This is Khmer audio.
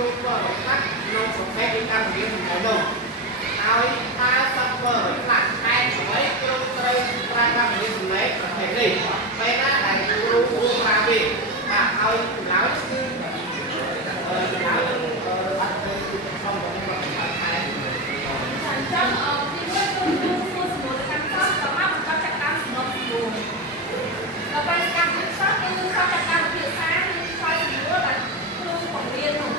រូបបរិបត្តិក្នុងសង្គមកម្មវិធីមួយនោះហើយតើសត្វបរិបត្តិតែអ្វីគ្រូត្រូវប្រើកម្មវិធីសម្លេងប្រភេទនេះពេលណាដែលគ្រូប្រើវាបាទហើយចម្លើយគឺចម្លើយអត់ទៅក្នុងរបស់ខែចាអញ្ចឹងទីមួយគឺសំណួរកម្មសិទ្ធិសម្រាប់បង្កើតចក្រកម្មសំណួរដល់ពេលកម្មសិទ្ធិគឺគាត់ចាត់ការវិភាសាគឺឆ្លើយសំណួរដែលគ្រូបង្រៀននោះ